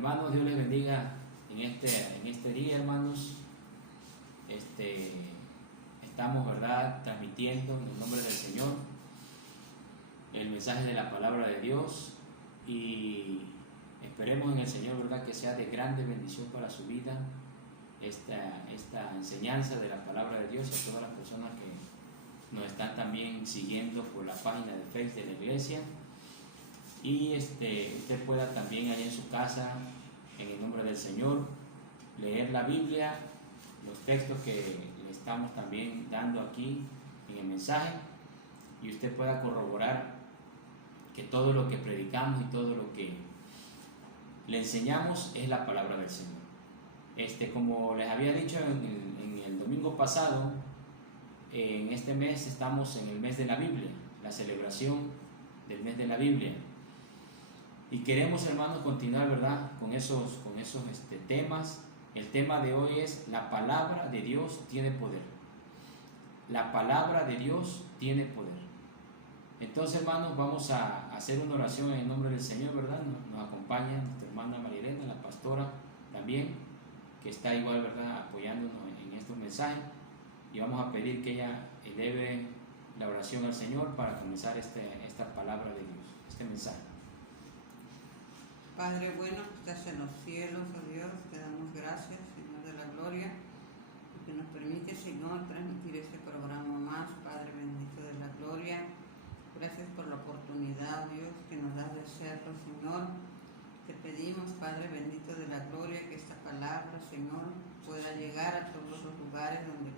Hermanos, Dios les bendiga en este día, hermanos. Estamos, ¿verdad?, transmitiendo en el nombre del Señor el mensaje de la palabra de Dios, y esperemos en el Señor, ¿verdad?, que sea de grande bendición para su vida esta enseñanza de la palabra de Dios, y a todas las personas que nos están también siguiendo por la página de Facebook de la iglesia. Y usted pueda también allá en su casa, en el nombre del Señor, leer la Biblia, los textos que le estamos también dando aquí en el mensaje, y usted pueda corroborar que todo lo que predicamos y todo lo que le enseñamos es la palabra del Señor. Como les había dicho en el domingo pasado, en este mes estamos en el mes de la Biblia, la celebración del mes de la Biblia. Y queremos, hermanos, continuar, ¿verdad?, con esos temas. El tema de hoy es: la palabra de Dios tiene poder. La palabra de Dios tiene poder. Entonces, hermanos, vamos a hacer una oración en el nombre del Señor, ¿verdad? Nos acompaña nuestra hermana María Elena, la pastora también, que está igual, ¿verdad?, apoyándonos en estos mensajes. Y vamos a pedir que ella eleve la oración al Señor para comenzar esta palabra de Dios, este mensaje. Padre bueno que estás en los cielos, oh Dios, te damos gracias, Señor de la gloria, que nos permite, Señor, transmitir este programa más, Padre bendito de la gloria. Gracias por la oportunidad, Dios, que nos das de hacerlo, Señor. Te pedimos, Padre bendito de la gloria, que esta palabra, Señor, pueda llegar a todos los lugares donde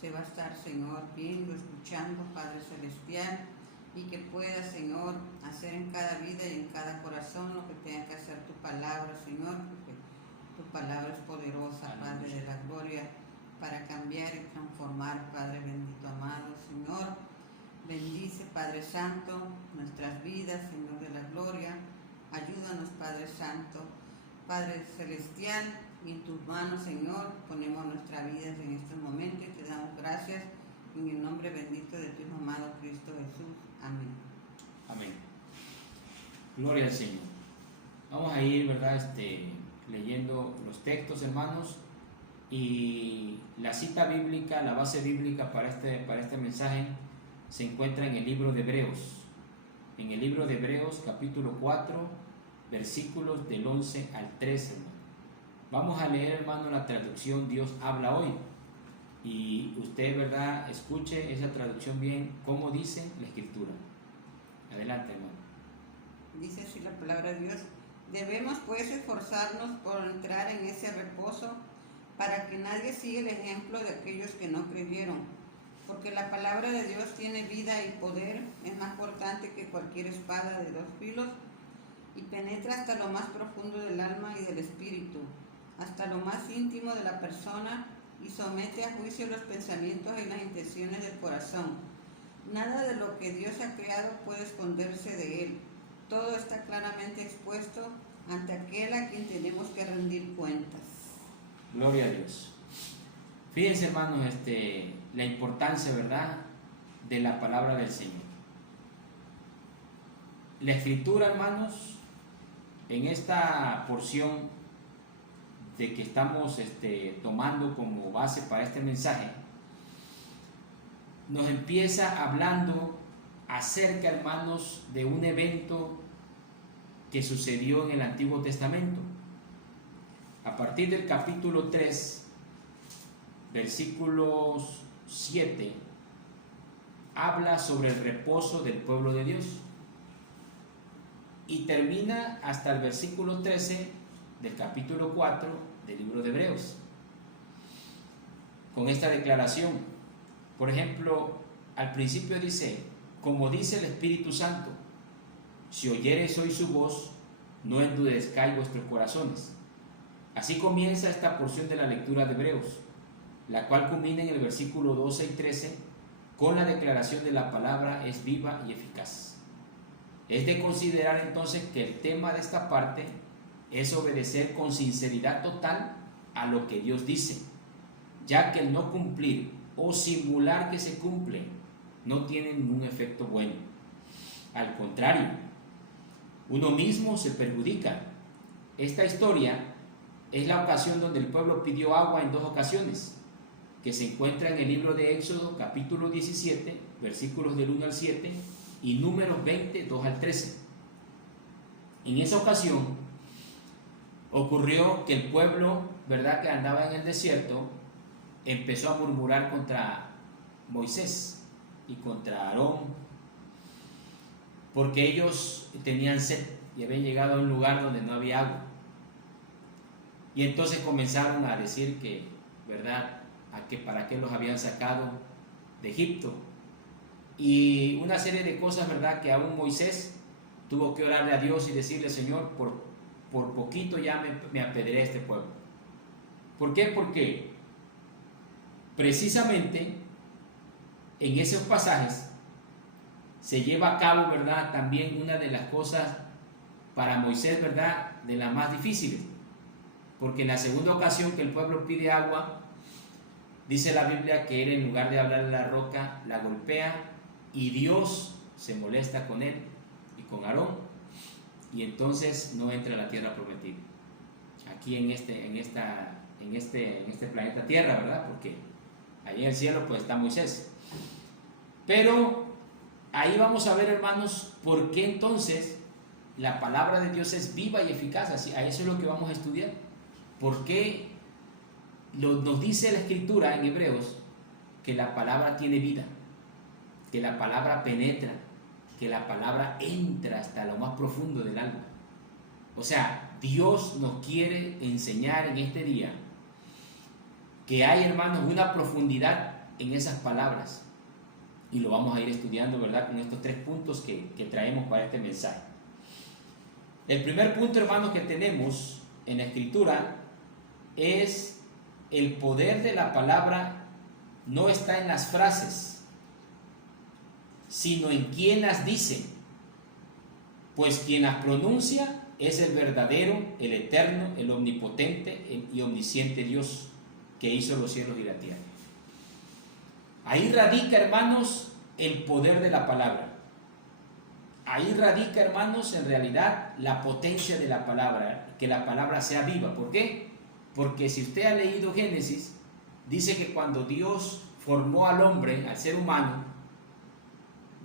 se va a estar, Señor, viendo, escuchando, Padre celestial, y que pueda, Señor, hacer en cada vida y en cada corazón lo que tenga que hacer tu palabra, Señor, porque tu palabra es poderosa, Padre de la gloria, para cambiar y transformar, Padre bendito, amado, Señor. Bendice, Padre Santo, nuestras vidas, Señor de la gloria. Ayúdanos, Padre Santo, Padre celestial, y en tus manos, Señor, ponemos nuestras vidas en estos momentos y te damos gracias en el nombre bendito de tu Hijo amado Cristo Jesús. Amén. Amén. Gloria al Señor. Vamos a ir, ¿verdad?, leyendo los textos, hermanos, y la cita bíblica, la base bíblica para este mensaje se encuentra en el libro de Hebreos. En el libro de Hebreos, capítulo 4, versículos del 11 al 13. Vamos a leer, hermano, la traducción Dios habla hoy. Y usted, ¿verdad?, escuche esa traducción bien, como dice la Escritura. Adelante, hermano. Dice así la palabra de Dios: debemos pues esforzarnos por entrar en ese reposo, para que nadie siga el ejemplo de aquellos que no creyeron. Porque la palabra de Dios tiene vida y poder, es más cortante que cualquier espada de dos filos, y penetra hasta lo más profundo del alma y del espíritu, hasta lo más íntimo de la persona, y somete a juicio los pensamientos y las intenciones del corazón. Nada de lo que Dios ha creado puede esconderse de él. Todo está claramente expuesto ante aquel a quien tenemos que rendir cuentas. Gloria a Dios. Fíjense, hermanos, la importancia, ¿verdad?, de la palabra del Señor. La Escritura, hermanos, en esta porción de que estamos tomando como base para este mensaje, nos empieza hablando acerca, hermanos, de un evento que sucedió en el Antiguo Testamento. A partir del capítulo 3, versículos 7, habla sobre el reposo del pueblo de Dios, y termina hasta el versículo 13 del capítulo 4 del libro de Hebreos, con esta declaración. Por ejemplo, al principio dice: como dice el Espíritu Santo, si oyereis hoy su voz, no endurezcáis vuestros corazones. Así comienza esta porción de la lectura de Hebreos, la cual culmina en el versículo 12 y 13 con la declaración de la palabra es viva y eficaz. Es de considerar entonces que el tema de esta parte es obedecer con sinceridad total a lo que Dios dice, ya que el no cumplir o simular que se cumple no tiene ningún efecto bueno. Al contrario, uno mismo se perjudica, esta historia es la ocasión donde el pueblo pidió agua en 2 ocasiones, que se encuentra en el libro de Éxodo, capítulo 17, versículos del 1 al 7, y Números 20, 2 al 13. En esa ocasión ocurrió que el pueblo, ¿verdad?, que andaba en el desierto, empezó a murmurar contra Moisés y contra Aarón, porque ellos tenían sed y habían llegado a un lugar donde no había agua. Y entonces comenzaron a decir que, ¿verdad?, para qué los habían sacado de Egipto. Y una serie de cosas, ¿verdad?, que aún Moisés tuvo que orarle a Dios y decirle: Señor, por poquito ya me apedreé a este pueblo. ¿Por qué? Porque precisamente en esos pasajes se lleva a cabo, ¿verdad?, también una de las cosas para Moisés, ¿verdad?, de las más difíciles. Porque en la segunda ocasión que el pueblo pide agua, dice la Biblia que él, en lugar de hablarle a la roca, la golpea, y Dios se molesta con él y con Aarón, y entonces no entra a la tierra prometida. Aquí en este planeta Tierra, ¿verdad? Porque ahí en el cielo pues está Moisés. Pero ahí vamos a ver, hermanos, por qué entonces la palabra de Dios es viva y eficaz. Así, a eso es lo que vamos a estudiar. ¿Por qué nos dice la Escritura en Hebreos que la palabra tiene vida, que la palabra penetra, que la palabra entra hasta lo más profundo del alma? O sea, Dios nos quiere enseñar en este día que hay, hermanos, una profundidad en esas palabras, y lo vamos a ir estudiando, ¿verdad?, con estos 3 puntos que traemos para este mensaje. El primer punto, hermanos, que tenemos en la Escritura es el poder de la palabra. No está en las frases, sino en quien las dice, pues quien las pronuncia es el verdadero, el eterno, el omnipotente y omnisciente Dios, que hizo los cielos y la tierra. Ahí radica, hermanos, el poder de la palabra. Ahí radica, hermanos, en realidad la potencia de la palabra, que la palabra sea viva. ¿Por qué? Porque si usted ha leído Génesis, dice que cuando Dios formó al hombre, al ser humano,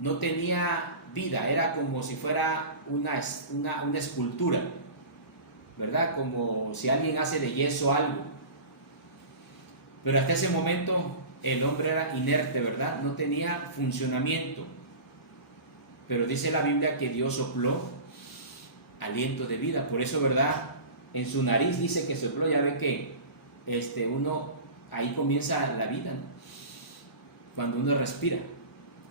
no tenía vida, era como si fuera una escultura, ¿verdad? Como si alguien hace de yeso algo. Pero hasta ese momento el hombre era inerte, ¿verdad? No tenía funcionamiento. Pero dice la Biblia que Dios sopló aliento de vida. Por eso, ¿verdad?, en su nariz dice que sopló. Ya ve que ahí comienza la vida, ¿no? Cuando uno respira,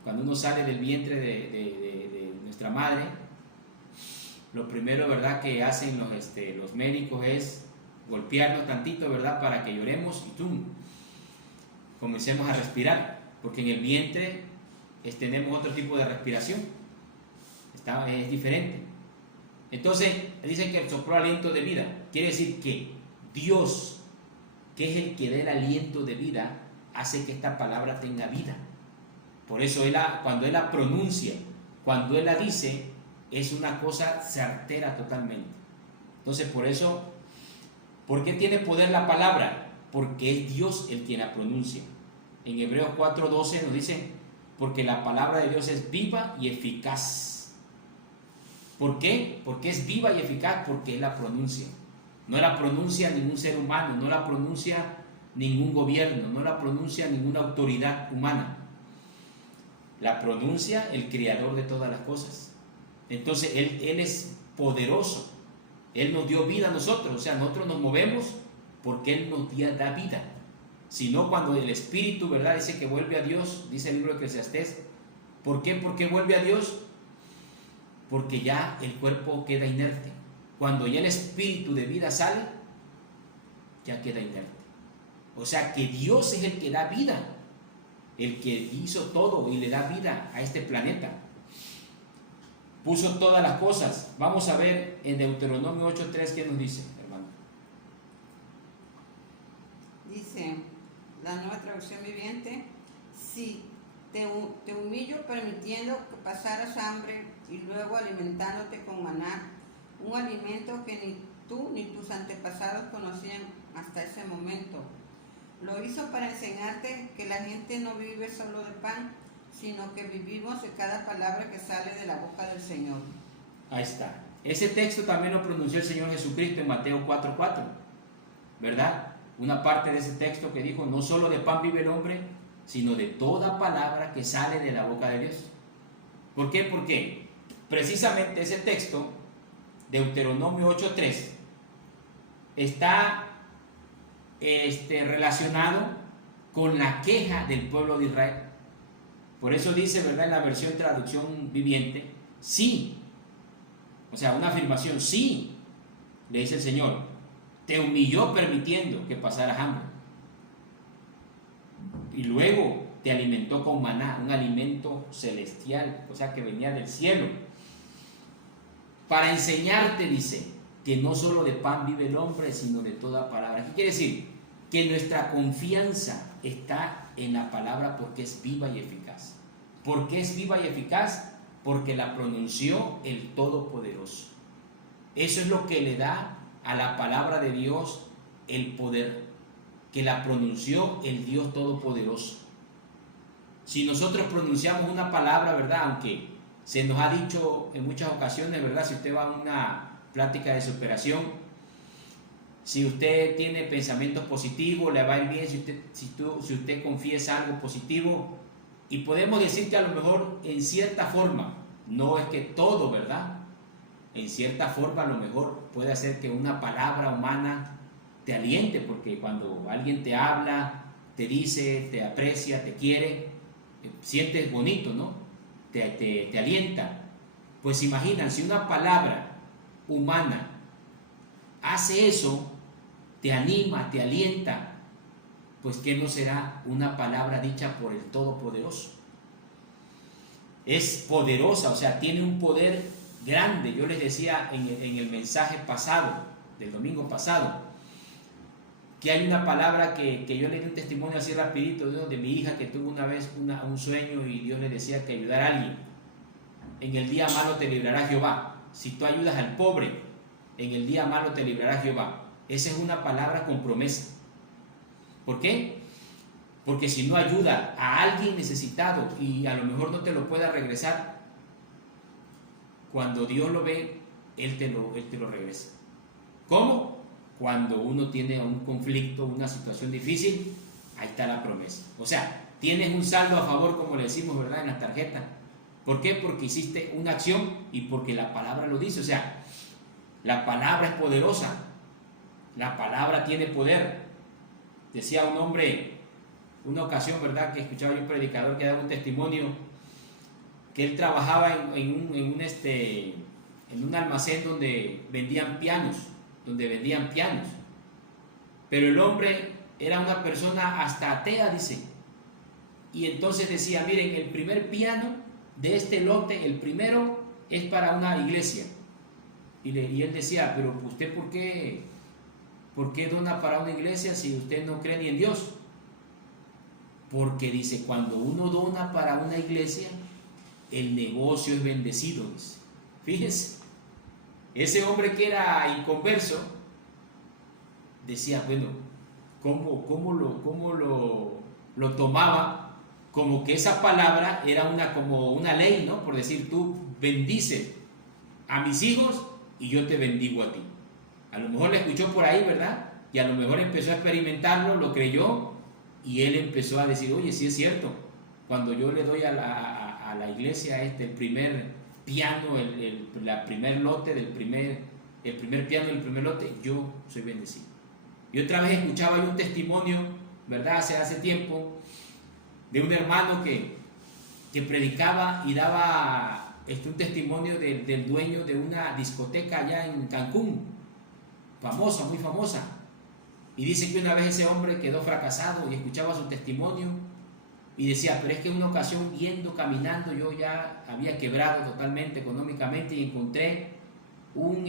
cuando uno sale del vientre de nuestra madre, lo primero, ¿verdad?, que hacen los médicos es golpearnos tantito, ¿verdad?, para que lloremos y ¡tum!, comencemos a respirar, porque en el vientre tenemos otro tipo de respiración, es diferente. Entonces dicen que sopló aliento de vida. Quiere decir que Dios, que es el que da el aliento de vida, hace que esta palabra tenga vida. Por eso cuando Él la pronuncia, cuando Él la dice, es una cosa certera totalmente. Entonces, por eso, ¿por qué tiene poder la palabra? Porque es Dios el quien la pronuncia. En Hebreos 4:12 nos dice: porque la palabra de Dios es viva y eficaz. ¿Por qué? Porque es viva y eficaz, porque Él la pronuncia. No la pronuncia ningún ser humano, no la pronuncia ningún gobierno, no la pronuncia ninguna autoridad humana. La pronuncia el Creador de todas las cosas. Entonces Él es poderoso. Él nos dio vida a nosotros, o sea, nosotros nos movemos porque Él nos da vida. Si no, cuando el Espíritu, ¿verdad?, dice que vuelve a Dios, dice el libro de Eclesiastés. ¿Por qué? ¿Por qué vuelve a Dios? Porque ya el cuerpo queda inerte. Cuando ya el Espíritu de vida sale, ya queda inerte. O sea que Dios es el que da vida, el que hizo todo y le da vida a este planeta. Puso todas las cosas. Vamos a ver en Deuteronomio 8:3 qué nos dice, hermano. Dice la Nueva Traducción Viviente: si te humillo permitiendo que pasaras hambre y luego alimentándote con maná, un alimento que tú ni tus antepasados conocían hasta ese momento. Lo hizo para enseñarte que la gente no vive solo de pan, sino que vivimos de cada palabra que sale de la boca del Señor. Ahí está. Ese texto también lo pronunció el Señor Jesucristo en Mateo 4:4, ¿verdad? Una parte de ese texto que dijo, no solo de pan vive el hombre, sino de toda palabra que sale de la boca de Dios. ¿Por qué? Porque precisamente ese texto, Deuteronomio 8:3, está relacionado con la queja del pueblo de Israel. Por eso dice, ¿verdad?, en la versión traducción viviente, sí, o sea, una afirmación, sí, le dice el Señor, te humilló permitiendo que pasaras hambre. Y luego te alimentó con maná, un alimento celestial, o sea, que venía del cielo. Para enseñarte, dice, que no solo de pan vive el hombre, sino de toda palabra. ¿Qué quiere decir? Que nuestra confianza está en la palabra porque es viva y eficaz. ¿Por qué es viva y eficaz? Porque la pronunció el Todopoderoso. Eso es lo que le da a la palabra de Dios el poder, que la pronunció el Dios Todopoderoso. Si nosotros pronunciamos una palabra, ¿verdad?, aunque se nos ha dicho en muchas ocasiones, ¿verdad?, si usted va a una plática de superación, si usted tiene pensamientos positivos, le va a ir bien si usted confiesa algo positivo, y podemos decir que a lo mejor en cierta forma, no es que todo, ¿verdad?, en cierta forma a lo mejor puede hacer que una palabra humana te aliente, porque cuando alguien te habla, te dice, te aprecia, te quiere, sientes bonito, ¿no? Te alienta. Pues imagina, si una palabra humana hace eso, te anima, te alienta, pues ¿qué no será una palabra dicha por el Todopoderoso? Es poderosa, o sea, tiene un poder grande. Yo les decía en el mensaje pasado, del domingo pasado, que hay una palabra que yo le di un testimonio así rapidito de mi hija que tuvo una vez un sueño y Dios le decía que ayudara a alguien. En el día malo te librará Jehová. Si tú ayudas al pobre, en el día malo te librará Jehová. Esa es una palabra con promesa. ¿Por qué? Porque si no ayuda a alguien necesitado y a lo mejor no te lo pueda regresar, cuando Dios lo ve, Él te lo regresa. ¿Cómo? Cuando uno tiene un conflicto, una situación difícil, ahí está la promesa. O sea, tienes un saldo a favor, como le decimos, ¿verdad?, en la tarjeta. ¿Por qué? Porque hiciste una acción y porque la palabra lo dice. O sea, la palabra es poderosa. La palabra tiene poder. Decía un hombre, una ocasión, ¿verdad?, que escuchaba yo un predicador que daba un testimonio, que él trabajaba en un almacén donde vendían pianos. Pero el hombre era una persona hasta atea, dice. Y entonces decía, miren, el primer piano de este lote, el primero, es para una iglesia. Y él decía, pero usted ¿por qué dona para una iglesia si usted no cree ni en Dios? Porque dice, cuando uno dona para una iglesia, el negocio es bendecido, dice. Fíjense, ese hombre que era inconverso decía, bueno, ¿cómo lo tomaba? Como que esa palabra era como una ley, ¿no? Por decir, tú bendice a mis hijos y yo te bendigo a ti. A lo mejor le escuchó por ahí, ¿verdad? Y a lo mejor empezó a experimentarlo, lo creyó y él empezó a decir, oye, sí es cierto, cuando yo le doy a la iglesia el primer piano, el primer lote el primer piano del primer lote, yo soy bendecido. Y otra vez escuchaba yo un testimonio, ¿verdad?, hace tiempo, de un hermano que predicaba y daba un testimonio del dueño de una discoteca allá en Cancún, famosa, muy famosa. Y dice que una vez ese hombre quedó fracasado y escuchaba su testimonio y decía, pero es que en una ocasión caminando, yo ya había quebrado totalmente económicamente y encontré un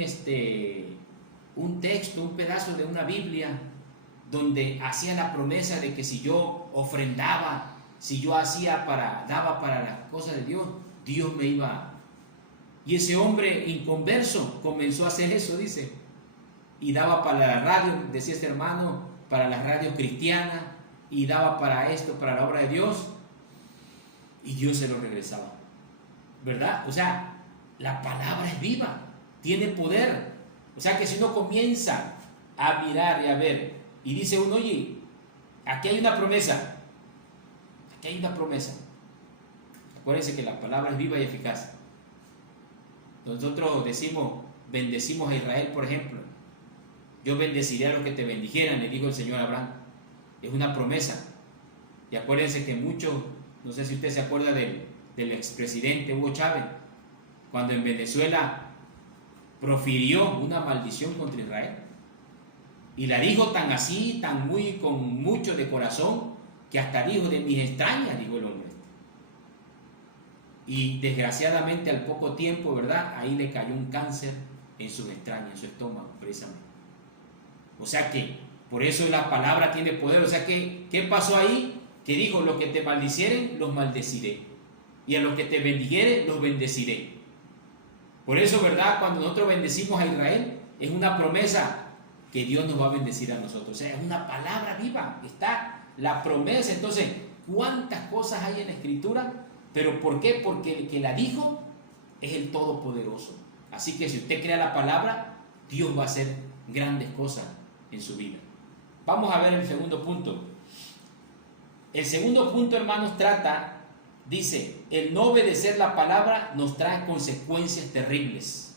texto, un pedazo de una Biblia donde hacía la promesa de que si yo ofrendaba, si yo daba para las cosas de Dios, Dios me iba. Y ese hombre inconverso comenzó a hacer eso, dice. y daba para la radio, decía este hermano, para las radios cristianas, y daba para esto, para la obra de Dios, y Dios se lo regresaba, ¿verdad? O sea, la palabra es viva, tiene poder. O sea que si uno comienza a mirar y a ver, y dice uno, oye, aquí hay una promesa, aquí hay una promesa. Acuérdense que la palabra es viva y eficaz. Nosotros decimos, bendecimos a Israel, por ejemplo. Yo bendeciré a los que te bendijeran, le dijo el Señor a Abraham. Es una promesa. Y acuérdense que muchos, no sé si usted se acuerda del expresidente Hugo Chávez, cuando en Venezuela profirió una maldición contra Israel. Y la dijo tan así, tan muy, con mucho de corazón, que hasta dijo, de mis extrañas, dijo el hombre. Y desgraciadamente al poco tiempo, ¿verdad? Ahí le cayó un cáncer en sus extrañas, en su estómago, precisamente. O sea que, por eso la palabra tiene poder. O sea que, ¿qué pasó ahí? Que dijo, los que te maldicieren, los maldeciré. Y a los que te bendijeren, los bendeciré. Por eso, ¿verdad? Cuando nosotros bendecimos a Israel, es una promesa que Dios nos va a bendecir a nosotros. O sea, es una palabra viva. Está la promesa. Entonces, ¿cuántas cosas hay en la Escritura? ¿Pero por qué? Porque el que la dijo es el Todopoderoso. Así que si usted crea la palabra, Dios va a hacer grandes cosas en su vida. Vamos a ver el segundo punto. El segundo punto, hermanos, dice, el no obedecer la palabra nos trae consecuencias terribles.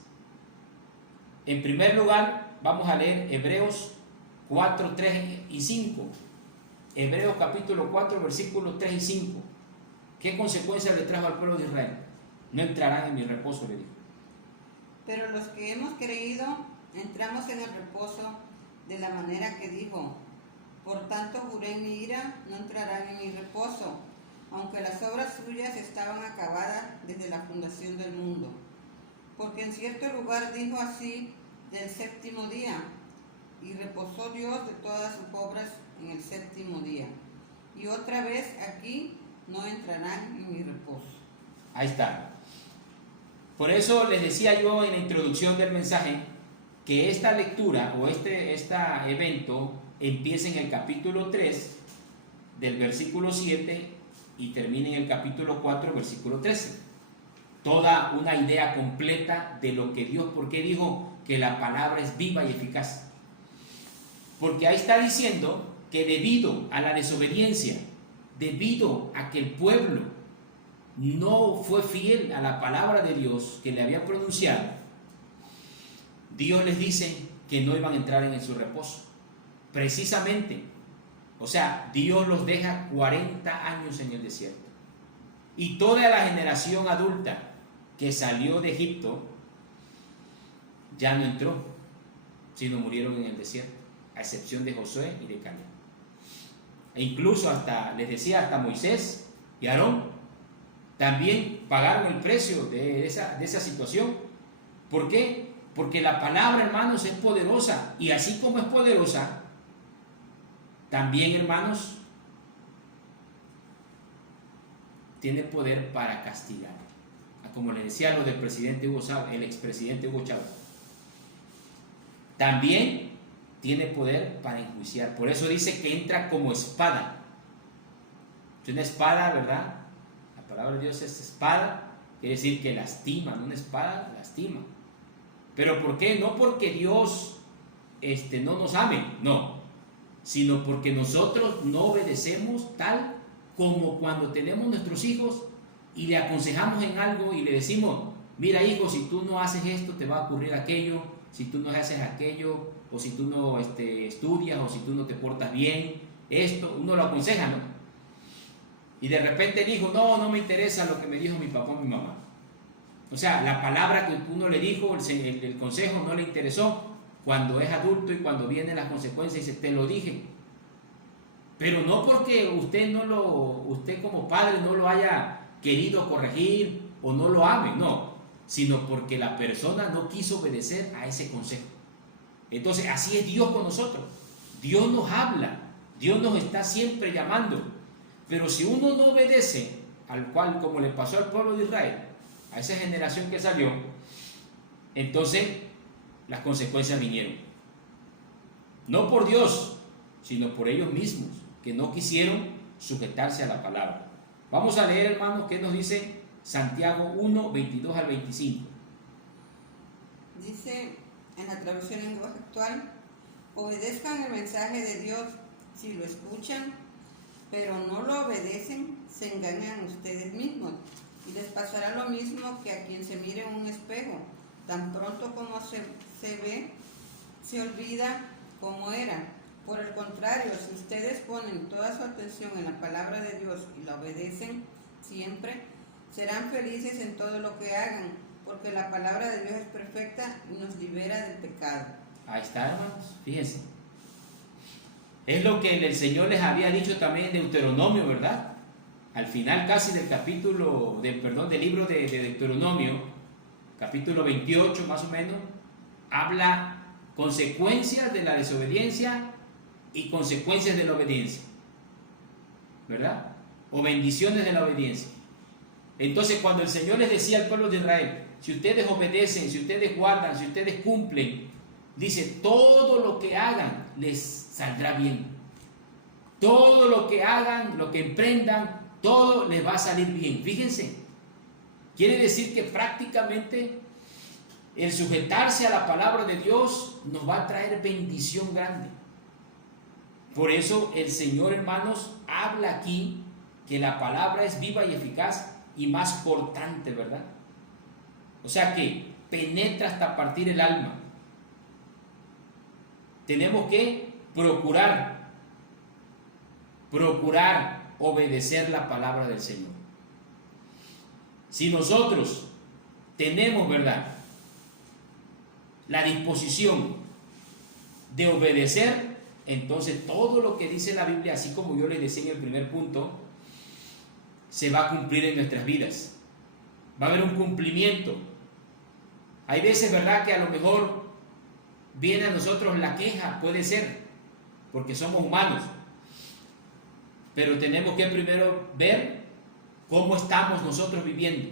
En primer lugar, vamos a leer Hebreos 4, 3 y 5. Hebreos capítulo 4, versículos 3 y 5. ¿Qué consecuencias le trajo al pueblo de Israel? No entrarán en mi reposo, le dijo. Pero los que hemos creído, entramos en el reposo de la manera que dijo. Por tanto, juré en mi ira, no entrarán en mi reposo, aunque las obras suyas estaban acabadas desde la fundación del mundo. Porque en cierto lugar dijo así del séptimo día, y reposó Dios de todas sus obras en el séptimo día. Y otra vez aquí, no entrarán en mi reposo. Ahí está. Por eso les decía yo en la introducción del mensaje que esta lectura o este evento empieza en el capítulo 3 del versículo 7 y termina en el capítulo 4 versículo 13. Toda una idea completa de lo que Dios, ¿por qué dijo que la palabra es viva y eficaz? Porque ahí está diciendo que debido a la desobediencia, debido a que el pueblo no fue fiel a la palabra de Dios que le había pronunciado, Dios les dice que no iban a entrar en su reposo. Precisamente, o sea, Dios los deja 40 años en el desierto. Y toda la generación adulta que salió de Egipto ya no entró, sino murieron en el desierto, a excepción de Josué y de Caleb. E incluso les decía, hasta Moisés y Aarón también pagaron el precio de esa situación. ¿Por qué? Porque la palabra, hermanos, es poderosa. Y así como es poderosa, también, hermanos, tiene poder para castigar. Como le decía lo del presidente Hugo Chávez, el expresidente Hugo Chávez. También tiene poder para enjuiciar. Por eso dice que entra como espada. Es una espada, ¿verdad? La palabra de Dios es espada, quiere decir que lastima, ¿no? Una espada lastima. ¿Pero por qué? No porque Dios no nos ame, no, sino porque nosotros no obedecemos, tal como cuando tenemos nuestros hijos y le aconsejamos en algo y le decimos, mira hijo, si tú no haces esto te va a ocurrir aquello, si tú no haces aquello, o si tú no estudias, o si tú no te portas bien, esto, uno lo aconseja, ¿no? Y de repente el hijo, no me interesa lo que me dijo mi papá o mi mamá. O sea, la palabra que uno le dijo, el consejo no le interesó. Cuando es adulto y cuando vienen las consecuencias, dice, te lo dije. Pero no porque usted como padre no lo haya querido corregir o no lo ame, no, sino porque la persona no quiso obedecer a ese consejo. Entonces, así es Dios con nosotros. Dios nos habla, Dios nos está siempre llamando. Pero si uno no obedece, al cual, como le pasó al pueblo de Israel, a esa generación que salió, entonces las consecuencias vinieron. no por Dios, sino por ellos mismos, que no quisieron sujetarse a la palabra. Vamos a leer, hermanos, qué nos dice Santiago 1, 22 al 25. Dice en la traducción en lenguaje actual: obedezcan el mensaje de Dios si lo escuchan, pero no lo obedecen, se engañan ustedes mismos, y les pasará lo mismo que a quien se mire en un espejo. Tan pronto como se ve, se olvida cómo era. Por el contrario, si ustedes ponen toda su atención en la palabra de Dios y la obedecen siempre, serán felices en todo lo que hagan, porque la palabra de Dios es perfecta y nos libera del pecado. Ahí está, hermanos, fíjense. Es lo que el Señor les había dicho también en Deuteronomio, ¿verdad? Al final casi del del libro de Deuteronomio, capítulo 28 más o menos, habla consecuencias de la desobediencia y consecuencias de la obediencia, ¿verdad? O bendiciones de la obediencia. Entonces, cuando el Señor les decía al pueblo de Israel, si ustedes obedecen, si ustedes guardan, si ustedes cumplen, dice, todo lo que hagan les saldrá bien. Todo lo que hagan, lo que emprendan, todo les va a salir bien. Fíjense, quiere decir que prácticamente el sujetarse a la palabra de Dios nos va a traer bendición grande. Por eso el Señor, hermanos, habla aquí que la palabra es viva y eficaz y más cortante, ¿verdad? O sea que penetra hasta partir el alma. Tenemos que procurar obedecer la palabra del Señor. Si nosotros tenemos, ¿verdad?, la disposición de obedecer, entonces todo lo que dice la Biblia, así como yo les decía en el primer punto, se va a cumplir en nuestras vidas. Va a haber un cumplimiento. Hay veces, ¿verdad?, que a lo mejor viene a nosotros la queja, puede ser, porque somos humanos. Pero tenemos que primero ver cómo estamos nosotros viviendo.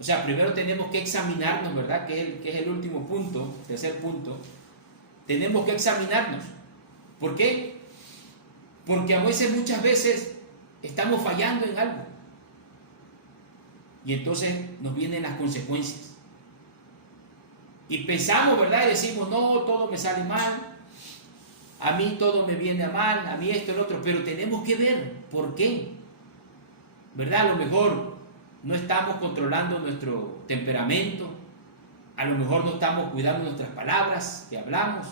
O sea, primero tenemos que examinarnos, ¿verdad?, que es el último punto, tercer punto. Tenemos que examinarnos. ¿Por qué? Porque muchas veces estamos fallando en algo. Y entonces nos vienen las consecuencias. Y pensamos, ¿verdad?, y decimos, no, todo me sale mal, a mí todo me viene a mal, a mí esto, el otro, pero tenemos que ver por qué, ¿verdad? A lo mejor no estamos controlando nuestro temperamento, a lo mejor no estamos cuidando nuestras palabras que hablamos,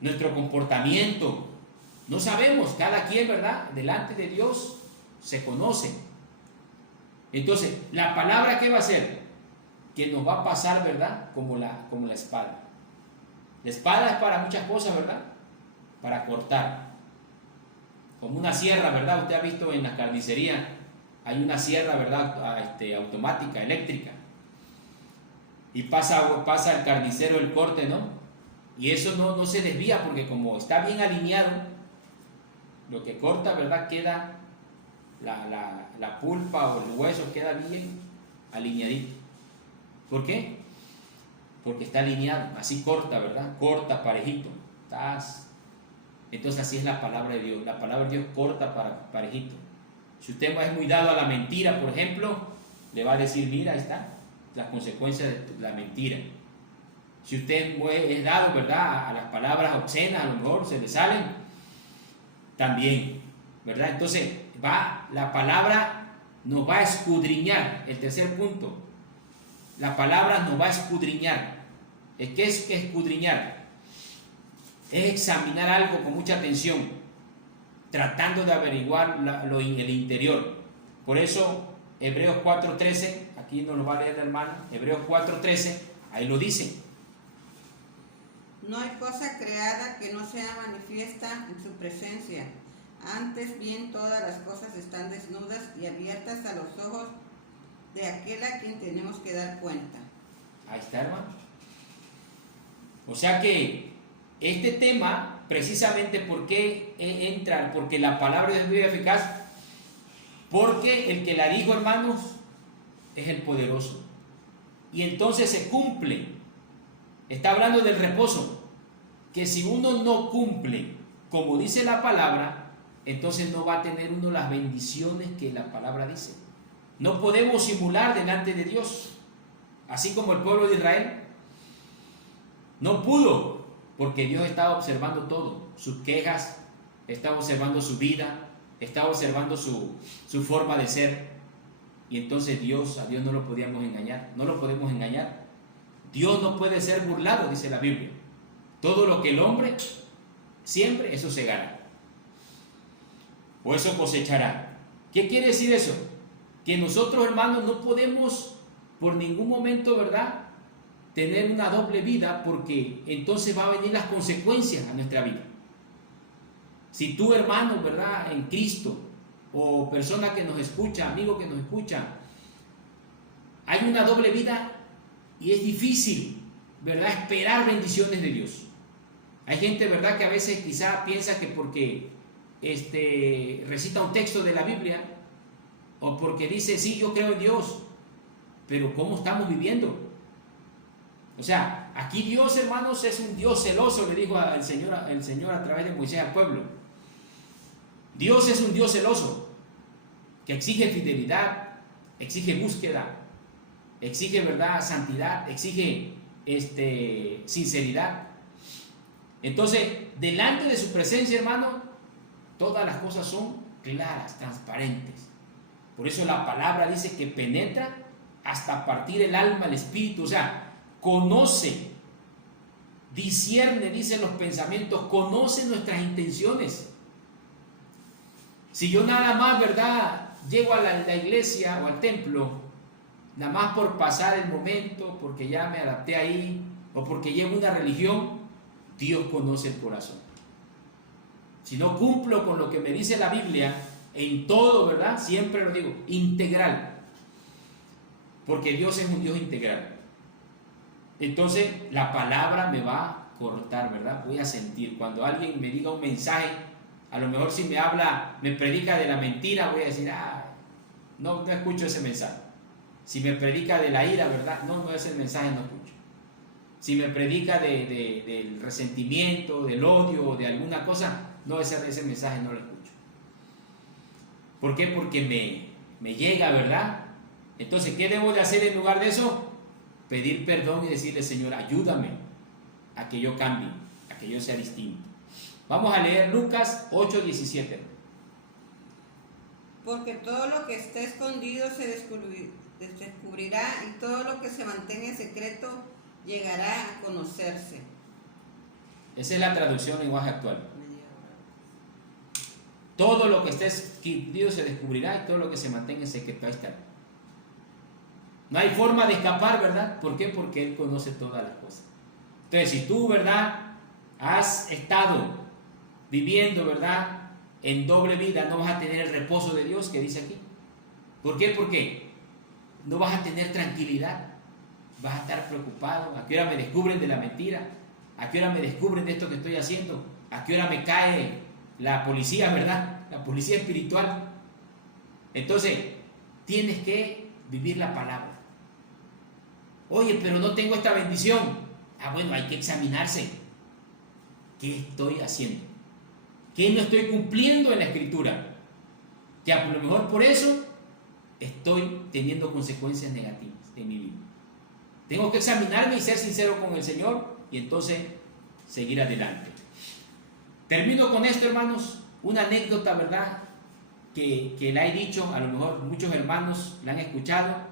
nuestro comportamiento, no sabemos, cada quien, ¿verdad?, delante de Dios se conoce. Entonces, la palabra, ¿qué va a hacer? Que nos va a pasar, ¿verdad?, como la espada. La espada es para muchas cosas, ¿verdad? Para cortar. Como una sierra, ¿verdad? Usted ha visto en la carnicería, hay una sierra, ¿verdad?, automática, eléctrica. Y pasa el carnicero el corte, ¿no? Y eso no se desvía, porque como está bien alineado, lo que corta, ¿verdad?, queda, la pulpa o el hueso queda bien alineadito. ¿Por qué? Porque está alineado, así corta, ¿verdad? Corta, parejito. Entonces así es la palabra de Dios. La palabra de Dios corta parejito. Si usted es muy dado a la mentira, por ejemplo, le va a decir, mira, ahí está, las consecuencias de la mentira. Si usted es dado, ¿verdad?, a las palabras obscenas, a lo mejor se le salen, también, ¿verdad? Entonces la palabra nos va a escudriñar. El tercer punto, la palabra nos va a escudriñar. ¿Qué es escudriñar? Es examinar algo con mucha atención, tratando de averiguar el interior. Por eso, Hebreos 4:13, aquí nos lo va a leer la hermana, Hebreos 4:13, ahí lo dice. No hay cosa creada que no sea manifiesta en su presencia. Antes bien, todas las cosas están desnudas y abiertas a los ojos de aquel a quien tenemos que dar cuenta. Ahí está, hermano. O sea que este tema, precisamente, ¿por qué entra? Porque la palabra es muy eficaz, porque el que la dijo, hermanos, es el poderoso. Y entonces se cumple. Está hablando del reposo. que si uno no cumple como dice la palabra, entonces no va a tener uno las bendiciones que la palabra dice. No podemos simular delante de Dios, así como el pueblo de Israel no pudo, porque Dios estaba observando todo, sus quejas, estaba observando su vida, estaba observando su forma de ser, y entonces a Dios no lo podíamos engañar, no lo podemos engañar. Dios no puede ser burlado, dice la Biblia. Todo lo que el hombre siempre, eso se gana, o eso cosechará. ¿Qué quiere decir eso? Que nosotros, hermanos, no podemos por ningún momento, ¿verdad?, tener una doble vida, porque entonces va a venir las consecuencias a nuestra vida. Si tú, hermano, ¿verdad?, en Cristo, o persona que nos escucha, amigo que nos escucha, hay una doble vida y es difícil, ¿verdad?, esperar bendiciones de Dios. Hay gente, ¿verdad?, que a veces quizá piensa que porque recita un texto de la Biblia, o porque dice, sí, yo creo en Dios, pero ¿cómo estamos viviendo? O sea, aquí Dios, hermanos, es un Dios celoso, le dijo el Señor a través de Moisés al pueblo. Dios es un Dios celoso, que exige fidelidad, exige búsqueda, exige, ¿verdad?, santidad, exige sinceridad. Entonces, delante de su presencia, hermano, todas las cosas son claras, transparentes. Por eso la palabra dice que penetra hasta partir el alma, el espíritu, o sea, conoce, discierne, dice, los pensamientos, conoce nuestras intenciones. Si yo nada más, ¿verdad?, llego a la iglesia o al templo, nada más por pasar el momento, porque ya me adapté ahí, o porque llevo una religión, Dios conoce el corazón. Si no cumplo con lo que me dice la Biblia, en todo, ¿verdad?, siempre lo digo, integral, porque Dios es un Dios integral. Entonces la palabra me va a cortar, ¿verdad? Voy a sentir. Cuando alguien me diga un mensaje, a lo mejor si me habla, me predica de la mentira, voy a decir, no escucho ese mensaje. Si me predica de la ira, ¿verdad? No, ese mensaje no escucho. Si me predica del resentimiento, del odio, de alguna cosa, no, ese mensaje no lo escucho. ¿Por qué? Porque me llega, ¿verdad? Entonces, ¿qué debo de hacer en lugar de eso? Pedir perdón y decirle, Señor, ayúdame a que yo cambie, a que yo sea distinto. Vamos a leer Lucas 8:17. Porque todo lo que esté escondido se descubrirá, y todo lo que se mantenga en secreto llegará a conocerse. Esa es la traducción en lenguaje actual. Todo lo que esté escondido se descubrirá, y todo lo que se mantenga en secreto, ahí está. No hay forma de escapar, ¿verdad? ¿Por qué? Porque Él conoce todas las cosas. Entonces, si tú, ¿verdad?, has estado viviendo, ¿verdad?, en doble vida, no vas a tener el reposo de Dios que dice aquí. ¿Por qué? Porque no vas a tener tranquilidad. Vas a estar preocupado. ¿A qué hora me descubren de la mentira? ¿A qué hora me descubren de esto que estoy haciendo? ¿A qué hora me cae la policía, ¿verdad?, la policía espiritual? Entonces, tienes que vivir la palabra. Oye, pero no tengo esta bendición. Bueno, hay que examinarse. ¿Qué estoy haciendo? ¿Qué no estoy cumpliendo en la Escritura? Que a lo mejor por eso estoy teniendo consecuencias negativas en mi vida. Tengo que examinarme y ser sincero con el Señor, y entonces seguir adelante. Termino con esto, hermanos. Una anécdota, ¿verdad?, que la he dicho, a lo mejor muchos hermanos la han escuchado.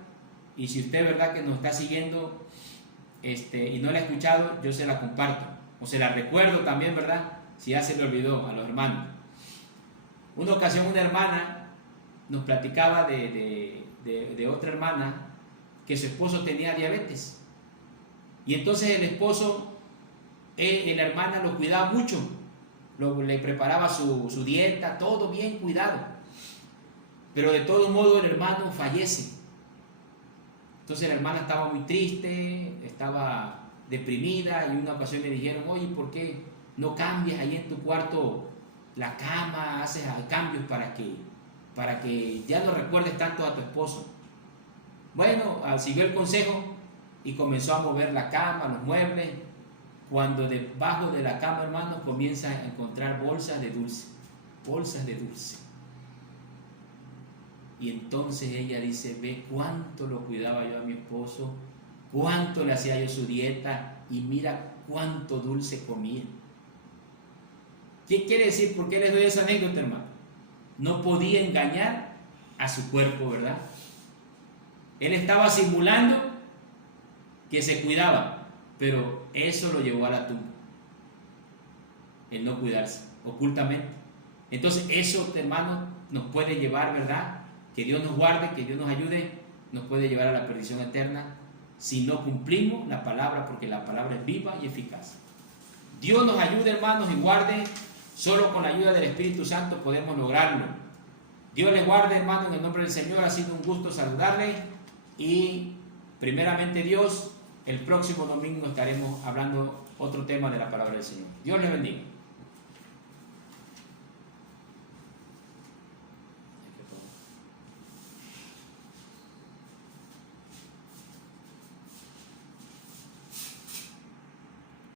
Y si usted, ¿verdad?, que nos está siguiendo y no la ha escuchado, yo se la comparto. O se la recuerdo también, ¿verdad?, si ya se le olvidó a los hermanos. Una ocasión una hermana nos platicaba de otra hermana que su esposo tenía diabetes. Y entonces el esposo, la hermana lo cuidaba mucho. Le preparaba su dieta, todo bien cuidado. Pero de todo modo el hermano fallece. Entonces la hermana estaba muy triste, estaba deprimida, y una ocasión me dijeron, oye, ¿por qué no cambias ahí en tu cuarto la cama, haces cambios para que ya no recuerdes tanto a tu esposo? Bueno, siguió el consejo y comenzó a mover la cama, los muebles, cuando debajo de la cama, hermanos, comienza a encontrar bolsas de dulce. Bolsas de dulce. Y entonces ella dice, ve cuánto lo cuidaba yo a mi esposo, cuánto le hacía yo su dieta y mira cuánto dulce comía. ¿Qué quiere decir? ¿Por qué les doy esa anécdota, hermano? No podía engañar a su cuerpo, ¿verdad? Él estaba simulando que se cuidaba, pero eso lo llevó a la tumba. El no cuidarse, ocultamente. Entonces eso, hermano, nos puede llevar, ¿verdad? Que Dios nos guarde, que Dios nos ayude, nos puede llevar a la perdición eterna si no cumplimos la palabra, porque la palabra es viva y eficaz. Dios nos ayude, hermanos, y guarde. Solo con la ayuda del Espíritu Santo podemos lograrlo. Dios les guarde, hermanos, en el nombre del Señor. Ha sido un gusto saludarles y primeramente Dios, el próximo domingo estaremos hablando otro tema de la palabra del Señor. Dios les bendiga.